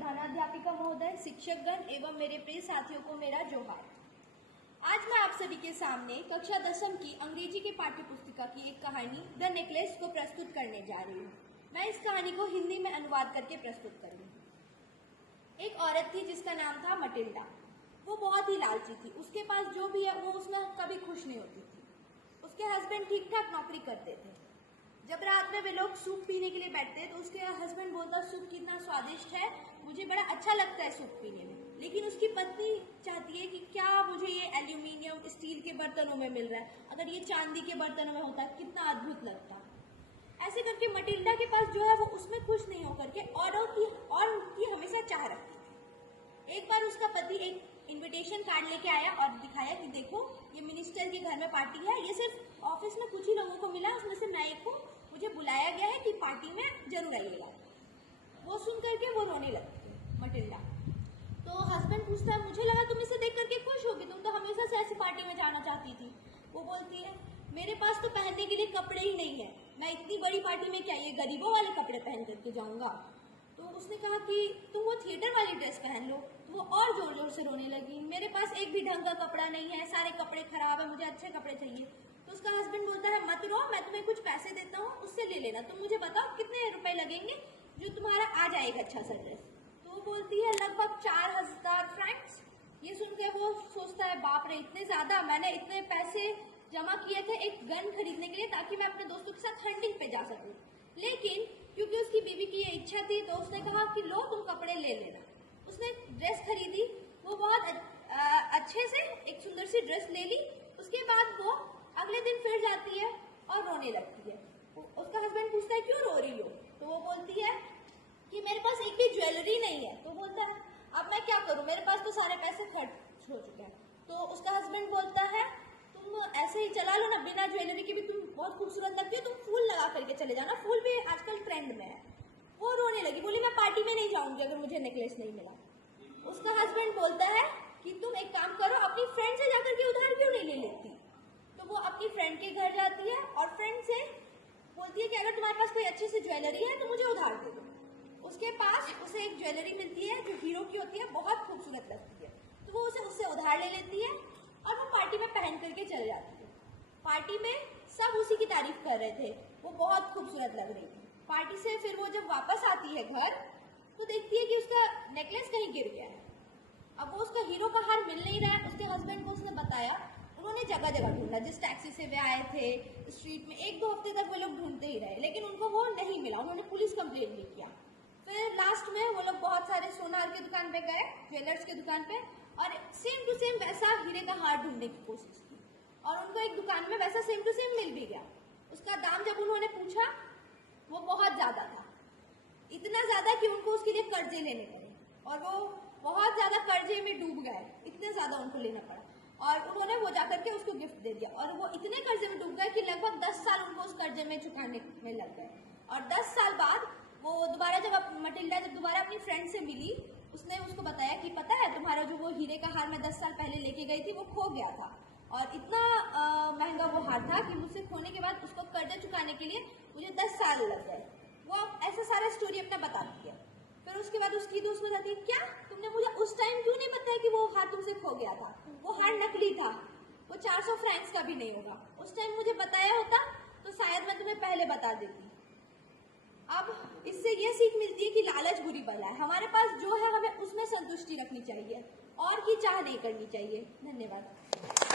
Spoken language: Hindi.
प्रधानाध्यापिका महोदय, शिक्षकगण एवं मेरे प्रिय साथियों को मेरा जोहार। आज मैं आप सभी के सामने कक्षा 10वीं की अंग्रेजी की पाठ्य पुस्तिका की एक कहानी द नेकलेस को प्रस्तुत करने जा रही हूँ। मैं इस कहानी को हिंदी में अनुवाद करके प्रस्तुत करूँगी। एक औरत थी जिसका नाम था मटिल्डा। वो बहुत ही लालची थी। उसके पास जो भी है वो उसमें कभी खुश नहीं होती थी। उसके हस्बैंड ठीक ठाक नौकरी करते थे। जब रात में वे लोग सूप पीने के लिए बैठते तो उसके हस्बैंड बोलता, सूप कितना स्वादिष्ट है, मुझे बड़ा अच्छा लगता है सूप पीने में। लेकिन उसकी पत्नी चाहती है कि क्या मुझे ये एल्यूमिनियम स्टील के बर्तनों में मिल रहा है, अगर ये चांदी के बर्तनों में होता कितना अद्भुत लगता। ऐसे करके मटिल्डा के पास जो है वो उसमें खुश नहीं होकर के औरों की हमेशा चाह रखती थी। एक बार उसका पति एक इनविटेशन कार्ड लेके आया और दिखाया कि देखो ये मिनिस्टर के घर में पार्टी है, ये सिर्फ ऑफिस में कुछ ही लोगों को मिला, उसमें से मैं एक को मुझे बुलाया गया है कि पार्टी में जरूर आइएगा। वो सुन करके वो रोने लगती है मटिल्डा। तो हस्बैंड पूछता है, मुझे लगा तुम इसे देख करके खुश होगी, तुम तो हमेशा से ऐसी पार्टी में जाना चाहती थी। वो बोलती है, मेरे पास तो पहनने के लिए कपड़े ही नहीं है, मैं इतनी बड़ी पार्टी में क्या ये गरीबों वाले कपड़े पहन करके जाऊंगा। तो उसने कहा कि तुम वो थिएटर वाली ड्रेस पहन लो। तो वो और जोर जोर से रोने लगी, मेरे पास एक भी ढंग का कपड़ा नहीं है, सारे कपड़े खराब है, मुझे अच्छे कपड़े चाहिए। तो उसका हस्बैंड बोलता है, मत रो, मैं तुम्हें कुछ पैसे देता हूँ, उससे ले लेना, तुम मुझे बताओ कितने रुपए लगेंगे जो तुम्हारा आ जाएगा अच्छा सा ड्रेस। तो वो बोलती है, लगभग 4000 फ्रैंक्स। ये सुन के वो सोचता है, बाप रे इतने ज्यादा, मैंने इतने पैसे जमा किए थे एक गन खरीदने के लिए ताकि मैं अपने दोस्तों के साथ हंटिंग पे जा सकूं। लेकिन क्योंकि उसकी बीवी की ये इच्छा थी तो उसने कहा कि लो तुम कपड़े ले लेना। उसने ड्रेस खरीदी, वो बहुत अच्छे से एक सुंदर सी ड्रेस ले ली। उसके बाद वो अगले दिन फिर जाती है और रोने लगती है। उसका हस्बैंड पूछता है, क्यों रो रही हो? तो वो बोलती है कि मेरे पास एक भी ज्वेलरी नहीं है। तो बोलता है, अब मैं क्या करूं, मेरे पास तो सारे पैसे खर्च हो चुके हैं। तो उसका हस्बैंड बोलता है, तुम ऐसे ही चला लो ना, बिना ज्वेलरी के भी तुम बहुत खूबसूरत लगती हो, तुम फूल लगा करके चले जाना, फूल भी आजकल ट्रेंड में है। वो रोने लगी, बोली मैं पार्टी में नहीं जाऊंगी अगर मुझे नेकलेस नहीं मिला। उसका हस्बैंड बोलता है कि तुम एक काम करो, अपनी फ्रेंड से जाकर के उधार क्यों नहीं ले लेती। तो वो अपनी फ्रेंड के घर जाती है और फ्रेंड से बोलती है कि अगर तुम्हारे पास कोई अच्छी सी ज्वेलरी है तो मुझे उधार दे दो। उसके पास उसे एक ज्वेलरी मिलती है जो हीरो की होती है, बहुत खूबसूरत लगती है। तो वो उसे उससे उधार ले लेती है और वो पार्टी में पहन करके चल जाती है। पार्टी में सब उसी की तारीफ कर रहे थे, वो बहुत खूबसूरत लग रही थी। पार्टी से फिर वो जब वापस आती है घर तो देखती है कि उसका नेकलेस कहीं गिर गया है। अब वो उसका हीरो का हार मिल नहीं रहा है। उसके हस्बैंड को उसने बताया, उन्होंने जगह जगह ढूंढा, जिस टैक्सी से वे आए थे स्ट्रीट में 1-2 हफ्ते तक वो लोग ढूंढते ही रहे, लेकिन उनको वो नहीं मिला। उन्होंने पुलिस कंप्लेन भी किया। फिर लास्ट में वो लोग बहुत सारे सोनार की दुकान पे गए, ज्वेलर्स की दुकान पे, और सेम टू सेम वैसा हीरे का हार ढूंढने की कोशिश की और उनको एक दुकान में वैसा सेम टू सेम मिल भी गया। उसका दाम जब उन्होंने पूछा वो बहुत ज्यादा था, इतना ज्यादा कि उनको उसके लिए कर्जे लेने पड़े और वो बहुत ज्यादा कर्जे में डूब गए, इतने ज्यादा उनको लेना पड़ा और उन्होंने वो जाकर के उसको गिफ्ट दे दिया और वो इतने कर्जे में डूब गए कि लगभग 10 साल उनको उस कर्जे में चुकाने में लग गए। और 10 साल बाद वो दोबारा जब मटिल्डा जब दोबारा अपनी फ्रेंड से मिली, उसने उसको बताया कि पता है तुम्हारा जो वो हीरे का हार मैं 10 साल पहले लेके गई थी वो खो गया था और इतना महंगा वो हार था कि मुझसे खोने के बाद उसको कर्जा चुकाने के लिए मुझे 10 साल लग गए। वो ऐसा सारा स्टोरी अपना बताती है। फिर उसके बाद उसकी दोस्त बताती है, क्या तुमने मुझे उस टाइम क्यों नहीं बताया कि वो हार तुमसे खो गया था, वो हार नकली था, वो 400 फ्रैंक्स का भी नहीं होगा, उस टाइम मुझे बताया होता तो शायद मैं तुम्हें पहले बता देती। अब इससे ये सीख मिलती है कि लालच बुरी बला है, हमारे पास जो है हमें उसमें संतुष्टि रखनी चाहिए और की चाह नहीं करनी चाहिए। धन्यवाद।